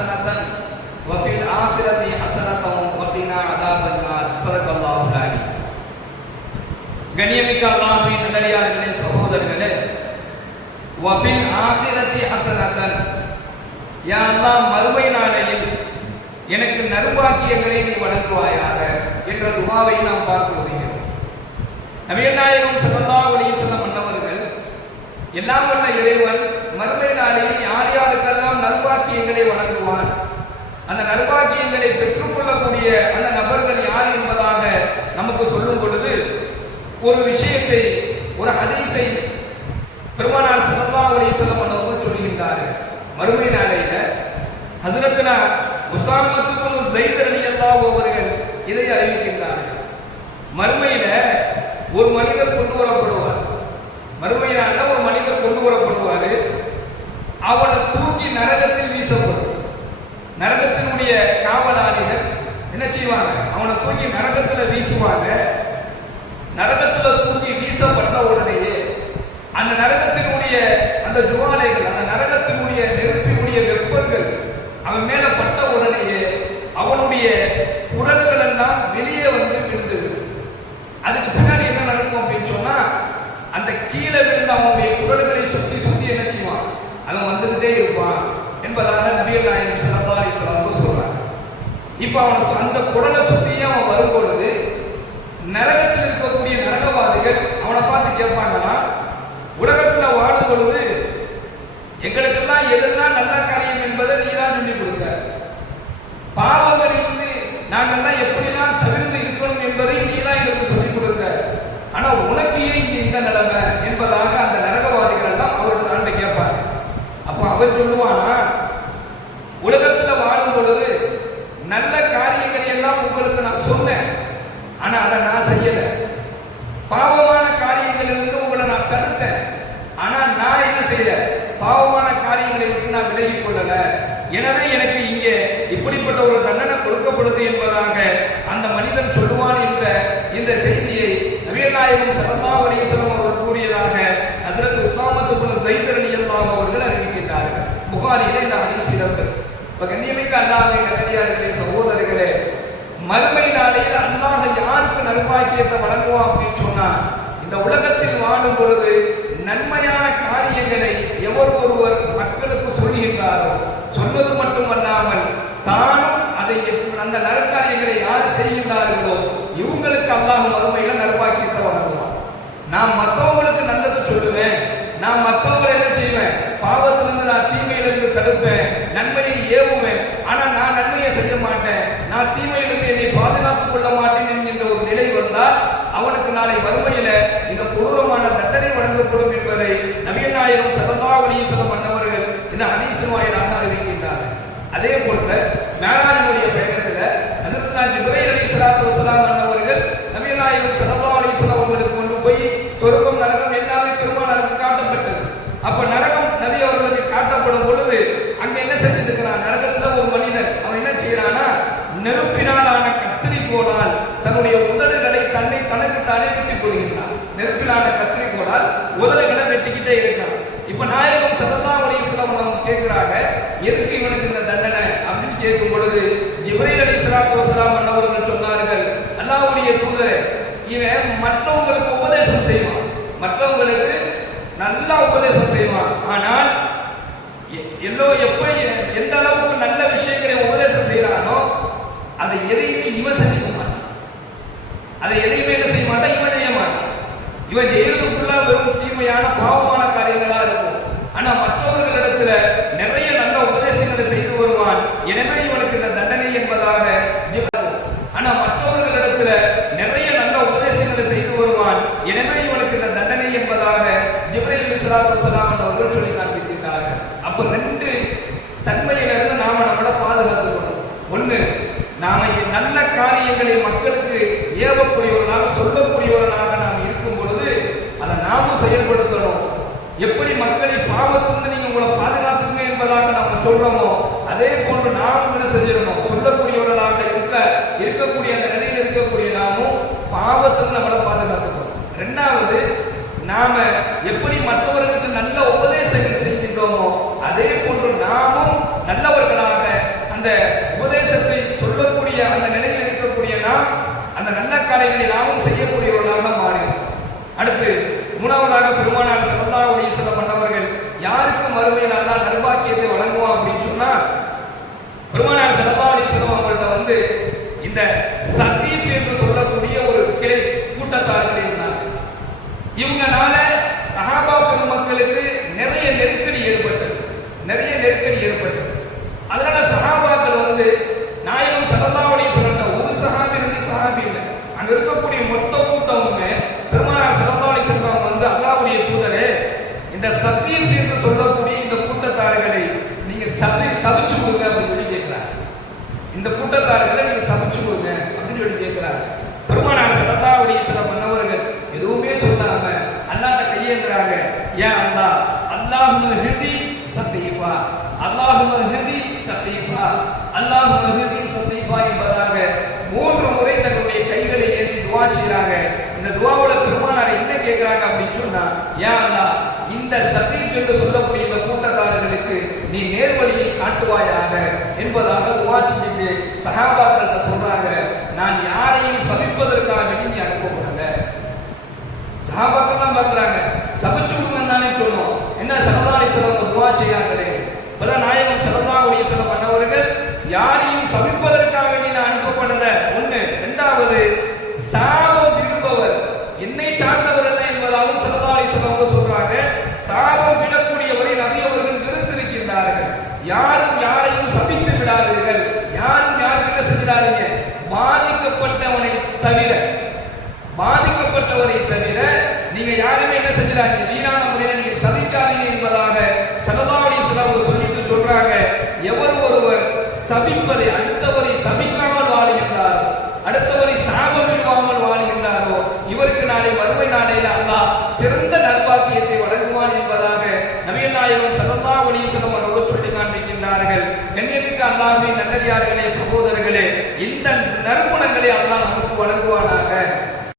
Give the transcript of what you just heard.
ஹஸனத்தன் வ ஃபில் ஆখিরাতি ஹஸனத்தன் வ கினா அஸாபன்னார். ஸல்லல்லாஹு அலைஹி. கண்ணியமிக்க அல்லாஹ்வின் நல்லடியார்களே, சகோதரர்களே, வ ஃபில் ஆখিরাতি ஹஸனத்தன், யா அல்லாஹ் மறுமை நாளையில் எனக்கு நற்பாக்கியங்களை நீ வழங்குவாயாக என்ற துஆவை நாம் பார்க்க முடியும். நபிகள் நாயகம் ஸல்லல்லாஹு அலைஹி வஸல்லம் அன்னவர்கள் எல்லாம் வல்ல இறைவன் மறுமை நாளில் யார் யாருக்கெல்லாம் நற்பாக்கியங்களை வழங்குவான், அந்த நற்பாக்கியங்களை பெற்றுக்கொள்ளக்கூடிய அந்த நபர்கள் யார் என்பதாக நமக்கு சொல்லும் பொழுது ஒரு விஷயத்தை, ஒரு ஹதீஸை பெருமானார் ஸல்லல்லாஹு அலைஹி வஸல்லம் அவர்கள் சொல்கின்றார்கள். மறுமை நாளையில ஹஸரத்னா உஸாமா இப்னு ஸைத் ரலியல்லாஹு அவர்கள் இதை அறிவிக்கின்றார்கள். மறுமையில ஒரு மனிதர் கொண்டு வரப்படுவார். மறுமையில ஒரு மனிதர் கொண்டு வரப்படுவார். அவனை தூக்கி நரகத்தில் வீசப்படும். நரகத்தினுடைய காவலாளிகள் என்ன செய்வாங்க? அவனை தூக்கி நரகத்தில் வீசுவாங்க. நரகத்தில் தூக்கி வீசப்பட்ட உடனேயே அந்த நரகத்தினுடைய அந்த ஜுவாலைகள், அந்த நரகத்தினுடைய நெருப்பினுடைய வெப்பங்கள் அவன் மேல பட்ட உடனேயே அவனுடைய குடல்கள் எல்லாம் வெளியே வந்து விழுந்து, அதுக்கு பின்னாடி என்ன நடக்கும் அப்படின்னு சொன்னா, அந்த கீழே விழுந்து அவனுடைய குடல்களை சுத்தி சுத்தி என்ன செய்வான், அவன் வந்துகிட்டே இருப்பான் என்பதாக நபிகள் நாயகம் ஸல்லல்லாஹு அலைஹி வஸல்லம் சொல்றாங்க. இப்ப அவன் அந்த குடலை சுத்தியே அவன் வரும்பொழுது நரகத்தில் இருக்கக்கூடிய நரகவாதிகள் அவனை பார்த்து கேட்பாங்கன்னா, உலகத்துல வாழும் பொழுது எங்களுக்கெல்லாம் எதெல்லாம் நல்ல காரியம் என்பதை நீ தான் சொல்லி கொடுக்க, பாவங்களிலிருந்து நாங்கள்லாம் எப்படிலாம் தவிர்த்து இருக்கணும் என்பதை நீ தான் எங்களுக்கு சொல்லிக் கொடுக்க, ஆனா உனக்கு ஏன் இங்க இந்த நிலைமை என்பதாக அந்த நரகவாதிகள் எல்லாம் அவர்கள் ஆண்ட கேட்பாங்க. அப்ப அவர் சொல்லுவானா, உலகத்துல வாழும் பொழுது நல்ல காரியங்களை எல்லாம் உங்களுக்கு நான் சொன்னேன், ஆனா அதை நான் செய்யல. பாவமான காரியங்களிலிருந்து உங்களை நான் தடுத்தேன், ஆனா நான் என்ன செய்யல, பாவமான காரியங்களை விட்டு நான் விலகிக் கொள்ளல. எனவே எனக்கு இங்கே இப்படிப்பட்ட ஒரு தண்டனை கொடுக்கப்படுது என்பதாக அந்த மனிதன் சொல்லுவான் என்ற இந்த செய்தியை நபிகள் நாயகம் ஸல்லல்லாஹு அலைஹி வஸல்லம் அவர்கள் கூறியதாக ஹஜ்ரத் உஸாமா இப்னு ஸைத் ரலியல்லாஹு அவர்கள் அறிவிக்கின்றார்கள். புகாரியிலே இந்த ஹதீஸ் இடம்பெறும். இப்ப கண்ணியமிக்க அல்லாஹ்வின் நல்லடியார்களே, சகோதரர்களே, மறுமை நாளையில் அல்லாஹ் யாருக்கு நற்பாக்கியத்தை வழங்குவான் அப்படின்னு சொன்னா, இந்த உலகத்தில் வாழும் பொழுது நன்மையான காரியங்களை எவர் ஒருவர் மக்களுக்கு சொல்லுகின்றாரோ, சொல்வது மட்டுமல்லாமல் தானும் அதை அந்த நற்காரியங்களை யார் செய்கின்றார்களோ இவங்களுக்கு அல்லாஹ் மறுமையில நற்பாக்கியத்தை வழங்குவான். நான் மற்றவங்களுக்கு நல்லது சொல்லுவேன், நான் மற்றவங்களை என்ன செய்வேன், பாவத்திலிருந்து நான் தீமையிலிருந்து தடுப்பேன், நன்மையை ஏவுவேன், ஆனா நான் நன்மையை செய்ய மாட்டேன், நான் தீமையிலிருந்து என்னை பாதுகாத்துக் கொள்ள மாட்டேன் என்கின்ற ஒரு நிலை வந்தால் அவனுக்கு நாளை மறுமையில இந்த கொடூரமான தண்டனை வழங்கப்படும் என்பதை நபிகள் நாயகம் ஸல்லல்லாஹு அலைஹி வஸல்லம் அன்னவர்கள் இந்த ஹதீஸ் வாயிலாக அறிவிக்கின்றார்கள். அதே போல மேராஜுடைய பயணத்துல ஹஜ்ரத்னா ஜிப்ரீல் அலைஹிஸ்ஸலாத்து வஸலாம் அன்னவர்கள் நபிகள் நாயகம் ஸல்லல்லாஹு அலைஹி வஸல்லம் அவர்களுக்கு கொண்டு போய் சொர்க்கம் நரகம் எல்லாமே பெருமானாருக்கு காட்டப்பட்டது. அப்ப நரகம் நபி அவர்களுக்கு காட்டப்படும் பொழுது அங்க என்ன செஞ்சிருக்கிறான், நரகத்துல ஒரு மனிதன் அவன் என்ன செய்யறானா, நெருப்பினாலான கத்திரிக்கோளால் தன்னுடைய உதடுகளை தனக்கு தானே வெட்டிக் கொள்கின்றான். நெருப்பிலான கத்திரிக்கோளால் உதடுகளை வெட்டிக்கிட்டே இருக்கான். இப்ப நாயகம் ஸல்லல்லாஹு அலைஹி வஸல்லம் அவங்க கேட்கிறாங்க, எதுக்கு இவனுக்கு இந்த தண்டனை அப்படின்னு கேட்கும் பொழுது ஜிப்ரீல் அலைஹிஸ்ஸலாத்து வஸலாம் அன்னவர்கள் சொன்னார்கள், அல்லாஹ்வுடைய தூதரே, இவன் மற்றவங்களுக்கு உபதேசம் செய்வான், மற்றவங்களுக்கு நல்லா உபதேசம் செய்வான், ஆனால் எப்படி எந்த அளவுக்கு நல்ல விஷயங்களை உபதேசம் செய்யறானோ அதை எதையுமே இவன் செஞ்சுக்க மாட்டான், அதை எதையுமே என்ன செய்ய மாட்டான், இவன் செய்ய மாட்டான். இவன் ஜெயிலுக்குள்ள வெறும் தீமையான பாவமான காரியங்களா இருக்கும், ஆனா மற்றவர்களிடத்துல நிறைய நல்ல உபதேசங்களை செய்து வருவான். எனவே இவனுக்கு இந்த தண்டனை என்பதாக ஆனா மற்றவர்களிடத்துல நிறைய நல்ல உபதேசங்களை செய்து வருவான். எனவே இவனுக்கு இந்த தண்டனை என்பதாக ஜிப்ரீல் அலைஹிஸ்ஸலாத்து வஸலாம் அவர்கள் சொல்லி காண்பிக்கின்றார்கள். அப்ப ரெண்டு தன்மையிலிருந்து நாம நம்மளை பாதுகாத்துக்கணும். ஒண்ணு, நாம நல்ல காரியங்களை மக்களுக்கு ஏவக்கூடியவர்களாக சொல்லக்கூடியவர்களாக நாம் இருக்கும் பொழுது அதை நாமும் செயல்படுத்தணும். எப்படி மக்களை பாவத்திலிருந்து நீங்க உங்களை பாதுகாத்துங்க என்பதாக நாம சொல்றோமோ அதே போன்று நாமும் என்ன செஞ்சிடணும், சொல்லக்கூடியவர்களாக இருக்கக்கூடிய அந்த நிலையில் இருக்கக்கூடிய நாமும் பாவத்திலிருந்து நம்மளை பாதுகாத்துக்கணும். ரெண்டாவது, நாம எப்படி மற்றவர்களுக்கு நல்ல உபதேசங்கள் செய்கின்றோமோ அதே போன்று நாமும் நல்லவர்களாக வந்து இந்த சகீஃப் என்று சொல்லக்கூடிய ஒரு கிளை கூட்டத்தார்கள் இருந்தாங்க. இவங்கனால சஹாபா பெருமக்களுக்கு நிறைய நெருக்கடி ஏற்பட்டது. அதனால சஹாபாக்கள் வந்து நாயகம் ஸல்லல்லாஹு அலைஹி வஸல்லம் ஒரு சஹாபி ரெண்டு சஹாபி இல்லை, அங்க இருக்கக்கூடிய மொத்த கூட்டமுமே பெருமானார் ஸல்லல்லாஹு அலைஹி வஸல்லம் வந்து அல்லாஹ்வுடைய தூதரே, இந்த சகீஃப் என்று சொல்லக்கூடிய இந்த கூட்டத்தார்களை நீங்க சபிச்சு கொடுங்க அப்படின்னு சொல்லி கேட்கிறார். இந்த கூட்டத்தார்களை நீங்க சபிச்சு கொடுங்க அப்படின்னு சொல்லி கேட்கிறார். பெருமானார் ஸல்லல்லாஹு அலைஹி வஸல்லம் மன்னவர்கள் எதுவுமே சொல்லாம அல்லாஹ்ட்ட கையேந்துறாங்க. ஏன் அல்லாஹ், அல்லாஹும்ம ஹிதி சகீஃபா, அல்லாஹும்ம ஹிதி சகீஃபா, அல்லாஹும்ம ஹிதி சகீஃபா என்பதாக 3 முறை தன்னுடைய கைகளை ஏந்தி துஆ செய்றாங்க. இந்த துஆவோட பெருமானார் என்ன கேட்கிறாங்க அப்படின்னு சொன்னா, யா அல்லாஹ், இந்த சகீஃப் என்று சொல்லக்கூடிய இந்த கூட்டத்தார்களுக்கு நீ நேர்வழியை காட்டுவாயாக என்பதாக துஆ செஞ்சுட்டு சஹாபாக்கள்கிட்ட சொல்றாங்க, நான் யாரையும் சபிப்பதற்காக நீங்க அனுப்பப்படல. சஹாபாக்கள்லாம் பார்க்குறாங்க, சபிச்சு விடுங்கன்னு தானே சொன்னோம், என்ன ஸல்லல்லாஹு அலைஹி வஸல்லம் துஆ செய்யாங்களே. இப்பதான் நாயகம் ஸல்லல்லாஹு அலைஹி வஸல்லம் அன்னவர்கள் யாரையும் சபிப்பதற்காக நீ நான் அனுப்பப்படல. ஒண்ணு. இரண்டாவது, சாபம் விடுபவர் என்னை சார்ந்தவர் அல்ல என்பதாகவும் ஸல்லல்லாஹு அலைஹி வஸல்லம் சொல்றாங்க. சாபம் விடக்கூடியவரை நபி அவர்கள் நிறுத்திருக்கின்றார்கள். யாரும் யாரையும் சபித்து விடாதீர்கள், யாரும் யாருக்கு செஞ்சிடாதீங்க, பாதிக்கப்பட்டவரை தவிர நீங்க யாருமே என்ன செஞ்சிடாதீங்க, வீணான முறையில் நீங்க சபிக்காதீங்க என்பதாக ஸல்லல்லாஹு அலைஹி வஸல்லம் சொல்லிட்டு சொல்றாங்க. எவர் ஒருவர் சபிப்பதை, அடுத்தவரை சபிக்காமல் வாழுகின்றாரோ, அடுத்தவரை சாபமில்லாமல் வாழுகின்றாரோ, இவருக்கு நாளை மறுமை நாளையில அல்லாஹ் சிறந்த நற்பாக்கியத்தை வழங்குவான் என்பதாக நபிகள் நாயகம் ஸல்லல்லாஹு அலைஹி வஸல்லம் அவர்கள் சொல்லி காண்பிக்கின்றார்கள். கண்ணியமிக்க அல்லாஹ்வின் நல்லடியார்களே, சகோதரர்களே, இந்த நற்குணங்களை அல்லாஹ் நமக்கு வழங்குவானாக.